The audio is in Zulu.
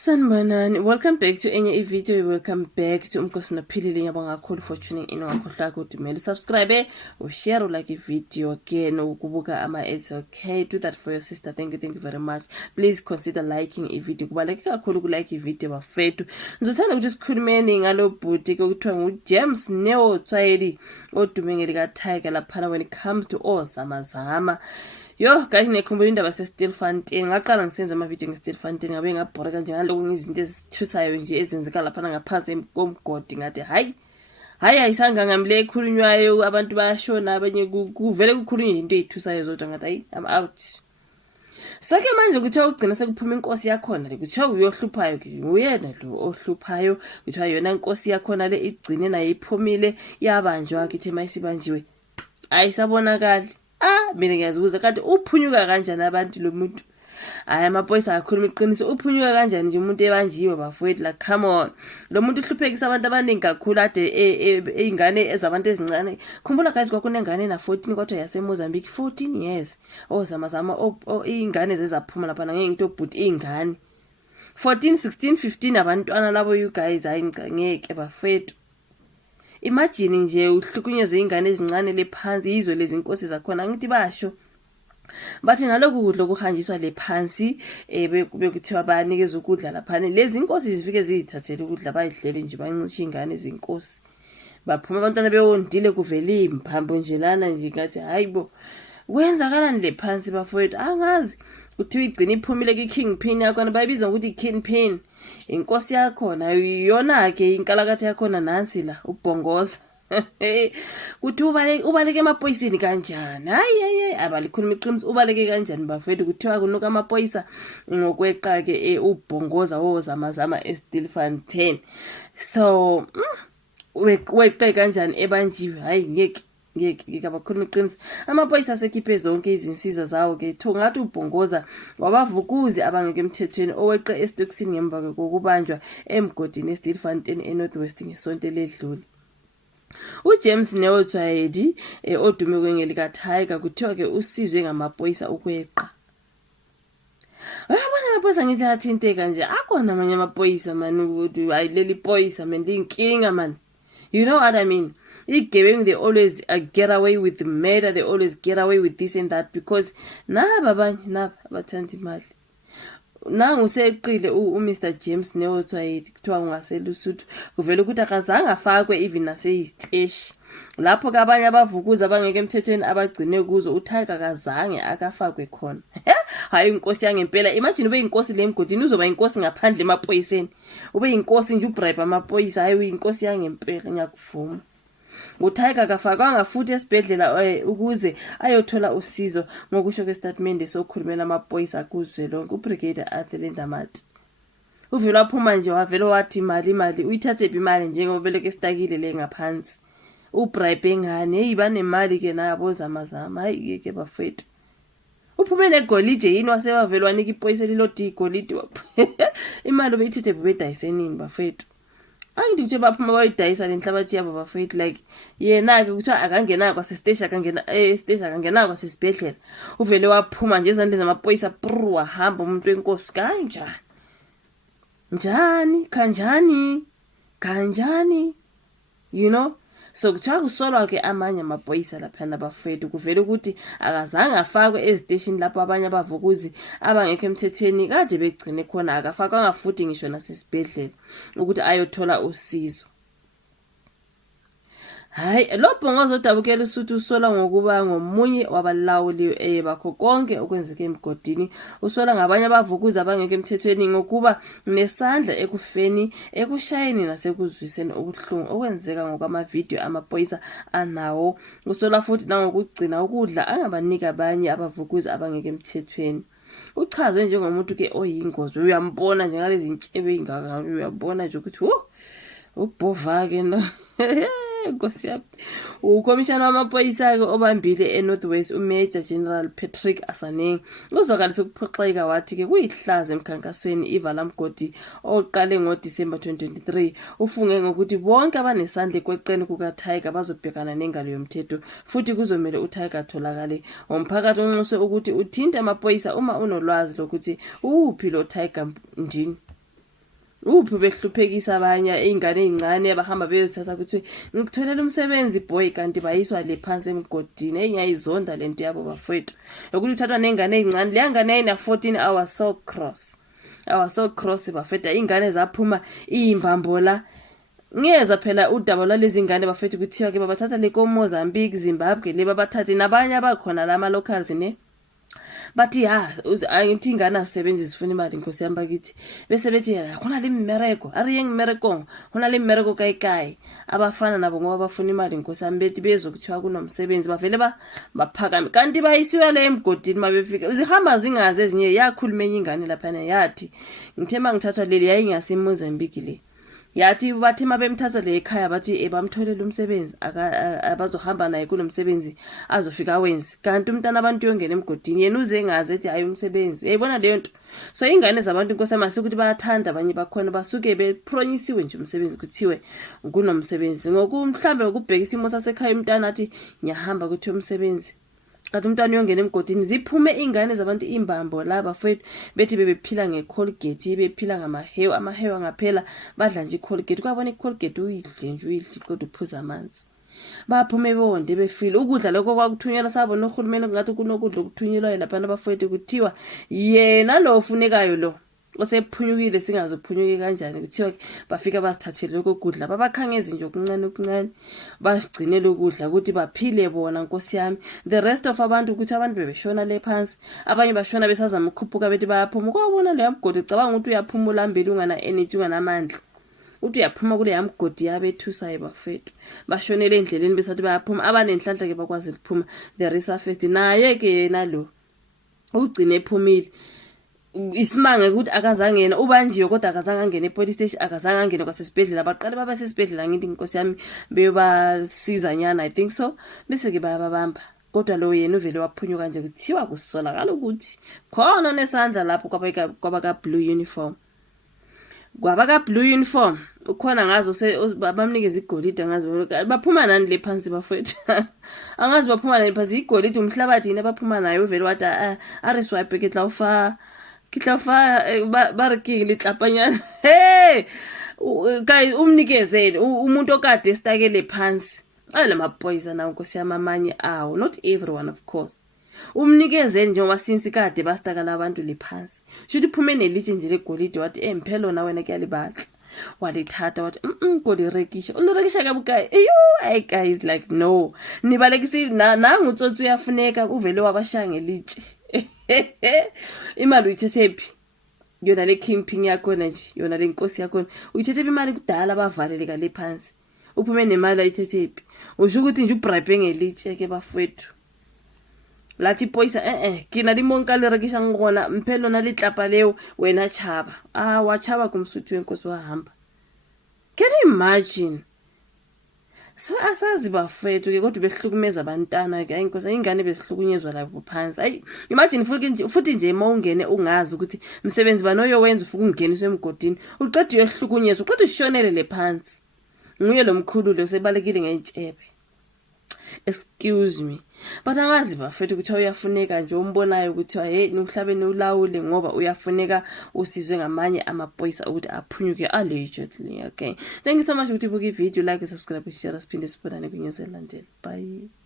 Sanibonani, welcome back to enye video. Welcome back to Umkosi Nophilile. Ngiyabonga kakhulu for tuning in. Ungakhohlwa ukuthi kumele subscribe, share, like video again, ukubuka ama-ads. Okay, do that for your sister. Thank you very much. Please consider liking video. Kubaluleke kakhulu ukulike video bafethu. Ngizothanda ukuthi sikhulumeni ngalo bhuti okuthiwa nguJames Neo Tswaidi odume ngelika Tiger laphana when it comes to ozamazama. Yo guys, ngiyakhumbula indaba se-Stilfontein. Ngaqala ngisenza ama-video nge-Stilfontein, ngabe ngabhora kanje ngaloko ngizinto ezithusayo nje ezenzeka lapha ngaphansi komgodi. Ngathi hayi ayisanga ngamle ekhulunywayo, abantu bayashona, abanye kuvele kukhulunywe into ezithusayo zodwa. Ngathi hayi, I'm out. Sake manje kuthiwa ugcina sekuphuma inkosi yakhona le, kuthiwa uyohluphayo ke uyena lo ohluphayo, kuthiwa yona inkosi yakhona le igcine nayo iphumile yabanjwa ke ithe mayisibanjiwe ayisabonakali. Mina ngiyazibuza kanti uphunyuka kanjani abantu lo muntu? Hayi, amaphoyisa akakhuluma iqiniso. Uphunyuka kanjani nje umuntu ebanjiwe bafowethu? Like come on, lo muntu uhluphekisa abantu abaningi kakhulu ade izingane ezabantu ezincane. Khumbula guys, kwakunengane na 14 kodwa yase Mozambique 14 years ozamazama izingane zezaphuma lapha ngeke but izingane 14 16 15 abantwana labo. You guys hayi ngeke bafowethu. Imagine nje uhlukunyezwe izingane ezincane lephansi yizo lezi inkosi zakhona. Ngithi basho bathi naloku kudla okuhanjiswa lephansi bekuthiwa banikeza ukudla lapha. Lezi inkosi zifike zithathele ukudla bayidlele nje bancisha izingane ezinkosi. Baphuma abantwana bewondile kuvela imphambo nje lana nje. Ngathi hayibo kwenzakalani lephansi bafowethu? Angazi kuthiwa igcina iphumile ki-kingpin yakhona, bayibiza ukuthi kingpin. Inkosi yakhona yona ke inkalakatha yakhona nansi la ubhongoza. Kuthi ubaleke emaphoyiseni kanjani? Hayi abalikhuluma iqiniso. Ubaleke kanjani bafethu? Kuthiwa kunuka amaphoyisa ngokweqa ke ubhongoza wozamazama eStilfontein. So weqe kanjani ebanjiwe? Hayi ngeke abakhuluma iqiniso. Amaphoyisa asekhiphe zonke izinsiza zawo ke ngathi ubhongoza wabavukuzi abangeke emthethweni oweqe eStokisini ngemva kokubanjwa emgodini eStilfontein eNorthwest ngesonto ledlule. UJames Neo Tswaidi odume kwengelika Tiger kuthiwa ke usizwe ngamaphoyisa ukweqa. Uyabona amaphoyisa ngithi athinteka nje. Akona amanye amaphoyisa man ukuthi ayileli phoyisa man linkinga man. You know what I mean? Igeweng, they always get away with the murder, they always get away with this and that because naba bathanda imali. Nangu seqile uMr James Neo Tswaidi kuthiwa ngaseLusuthu kuvela ukuthi akazange afakwe even naseyisiteshi lapho kabanye abavukuza abangeke emthethweni abagcine kuzo. uTiger kazange akafakwe khona. Hayi inkosi yangempela. Imagine ube inkosi le emgodini uzoba inkosi ngaphandle emaphoyiseni. Ube inkosi nje ubribe amaphoyisa. Hayi uyinkosi yangempela, ngiyakuvuma. uTiger kafakwanga futhi esibhedlela ukuze ayothola usizo ngokusho kwestatement sokhulumela amaphoyisa kuzwelonke uBrigadier Arthur Ndamati. Uvela waphuma nje wavela wathi imali uyithathe imali njengoba beleke estakile le ngaphansi. Ubribe engane hey banemali ke nabo zamazama. Hayi ke bafethu. Uphume negolide yini wasebavela wanika iphoyisa lilodi igolide. Imali obeyithithe bebedayisenini bafethu. Angithi kuthi baphuma bayidayisa lenhlabathi yabo bafethu like yena ke kuthiwa akangena kwasesiteshi akangena esiteshi akangena kwasesibhedlela. Uvele waphuma nje ezandleni zamaphoyisa wahamba umuntu wenkosi kanjani you know. So kuthiwa kusolwa ke amanye amaphoyisa lapha nabafethu kuvela ukuthi akazange afakwe eziteshini lapho abanye abavukuzi abangeke emthethweni kade begcine khona. Akafakwanga futhi ngisho nasesibhedlela ukuthi ayothola usizo. Hayi lo bhongoza odabukela uSuthu usola ngokuba ngomunye wabalawuli bakho konke okwenzeke emgodini. Usola ngabanye abavukuzi abangeke emthethweni ngokuba nesandla ekufeni, ekushayeni nasekuzwiseni ubuhlungu okwenzeka ngokwamavideo amaphoyisa anawo. Usola futhi nangokugcina ukudla angabanika abanye abavukuzi abangeke emthethweni. Uchazwe njengomuntu ke oyingozi. Uyambona nje ngalezi intshebe ingaka, uyabona nje ukuthi ubhova ke no. Nkosi yami. Ukomishana wamaphoyisa ke obambile eNorthwest uMajor General Patrick Asaneng uzwakalise ukuphoxeka wathi ke kuyihlaza emkhankasweni ivala mgodi oqale ngoDisemba 2023. Ufunge ngokuthi bonke abanesandla ekweqeni kukaTiger bazobhekana nengalo yomthetho futhi kuzomela uTiger atholakale. Umphakathi unxuswe ukuthi uthinte amaphoyisa uma unolwazi lokuthi uphi lo Tiger ndini. uphi behluphekisa abanye ingane ezincane abahamba beyozithatha ukuthi ngikutholela umsebenzi boy kanti bayiswa le phansi emgodini engiyayizonda lento yabo bafethu ukuthi uthathwa nengane ezincane le ngane ayina 14 hours so cross bafethu ingane zaphuma iyimbambola ngiyeza phela udaba lwalezi ngane bafethu kuthiwa ke babathatha le ko Mozambique Zimbabwe le babathathe nabanye abakhona lama locals ne bathi angithi ingane asebenzi zifuna imali inkosi yami bakithi bese bethi khona le mmereko ariyeng mmereko khona le mmereko kai abafana nabo ngoba bafuna imali inkosi yami bethi bezokuthiwa kunomsebenzi bavele baphakame kanti bayisiwa le emgodini mabefika zihamba zingaze ezinye yakhuluma enye ingane lapha yathi ngithemba ngithathwa leli yayingase Mozambique le yathi bathi mabemthatha le ekhaya bathi bamtholela umsebenzi abazohamba naye kunomsebenzi azofika wenzi kanti umntana abantu yongena emgodini yena uze ngaze ethi hayi umsebenzi uyayibona leyo nto so ingane zabantu inkosi amasi ukuthi bayathanda abanye bakhona basuke bepronyisiwe nje umsebenzi kuthiwe kunomsebenzi ngokumhlambe ngokubheka isimo sasekhaya umntana athi ngiyahamba kuthi umsebenzi kanti umntwana uyongena emgodini ziphume ingane zabantu imbambo laba fethu bethi bebephila ngeColgate bephila ngamahewu amahewu ngaphela badla nje iColgate kwabona iColgate uyidle nje uyidle kodwa uphuza amanzi baphume bonde befile ukudla lokho kwakuthunyelwa sabona uhulumeni ngathi kunokudla ukuthunyelwa lapha abafethu kuthiwa yena lo ufunekayo lo osephunyukile singazophunyuke kanjani kuthiwa bafika basithathele lokho kudla babakhangeze nje okuncane bagcinele ukudla ukuthi baphile bona nkosi yami the rest of abantu ukuthi abantu bebeshona le phansi abanye bashona besazama ukukhuphuka bethi bayaphuma kwabona le yamgodi cabanga ukuthi uyaphumula ambili ungana energy unganamandla uthi uyaphuma kule yamgodi yabethusayo bafethu bashonele endleleni besathi bayaphuma abanenhlanhla ke bakwazi ukuphuma the resurface naye ke yena lo ugcine ephumile isimanga ukuthi akazange yena ubanjiwe kodwa akazange angene epolice station akazange angene kwasesibhedlela baqale baba sesibhedlela ngithi inkosi yami beyobasiza nyana I think so bese ke bayababamba kodwa lo yena uvele waphunyuka nje kuthiwa kusolakala ukuthi khona nesandla lapho kwabaka blue uniform ukhona ngazo bamnikeza igolide ngazo baphuma nani le phansi bafethu angazi baphuma nani phansi igolide umhlabathi yini baphuma nayo uvele wathi are swipe ke tla ba re ke le tlapanyana kai umnikezeni umuntu okade estakele phansi alama poison nawo nkosi yamamanye awo not everyone of course umnikezeni njengoba since kade bastakala abantu le phansi shothi phume nelitshe nje legolide wathi emphelo na wena kuyalibakla walithatha wathi golirekisha ulirekisha kabukai hey guys like no nibalekisi nanga utsotsi uyafuneka uvele wabashaya ngelitshe imali uyithethephi yona le kingpin yakho nje yona le nkosi yakho uyithethephi imali kudala bavaleleka le phansi uphume nemali ayithethephi usho ukuthi nje ubribe ngelitshe ke bafethu lathi poisa kina limonka lirekisha ngona mphelo nalitlapa leyo wena chaba wachaba kumsuthi wenkosi wahamba can you imagine so asazi bafethu ke kodwa behlukumeza abantwana ke inkosi ingane besihlukunyezwa lapho phansi ayi imagine futhi nje mawungene ungazi ukuthi umsebenzi banoyo wenza ufuka ungeniswe emgodini uqeda uyehlukunyezwa uqeda ushonele le phansi nguye lo mkhulu lo sebalekile ngentshebe excuse me but angazi bafethu ukuthi uyafuneka nje umbonayo ukuthi hey nomhlabeni ulawule ngoba uyafuneka usizwe ngamanye amaphoyisa ukuthi aphunyuke allegedly okay thank you so much ukuthi ubuke ivideo like subscribe share siphinde sibonane kunyezelandela bye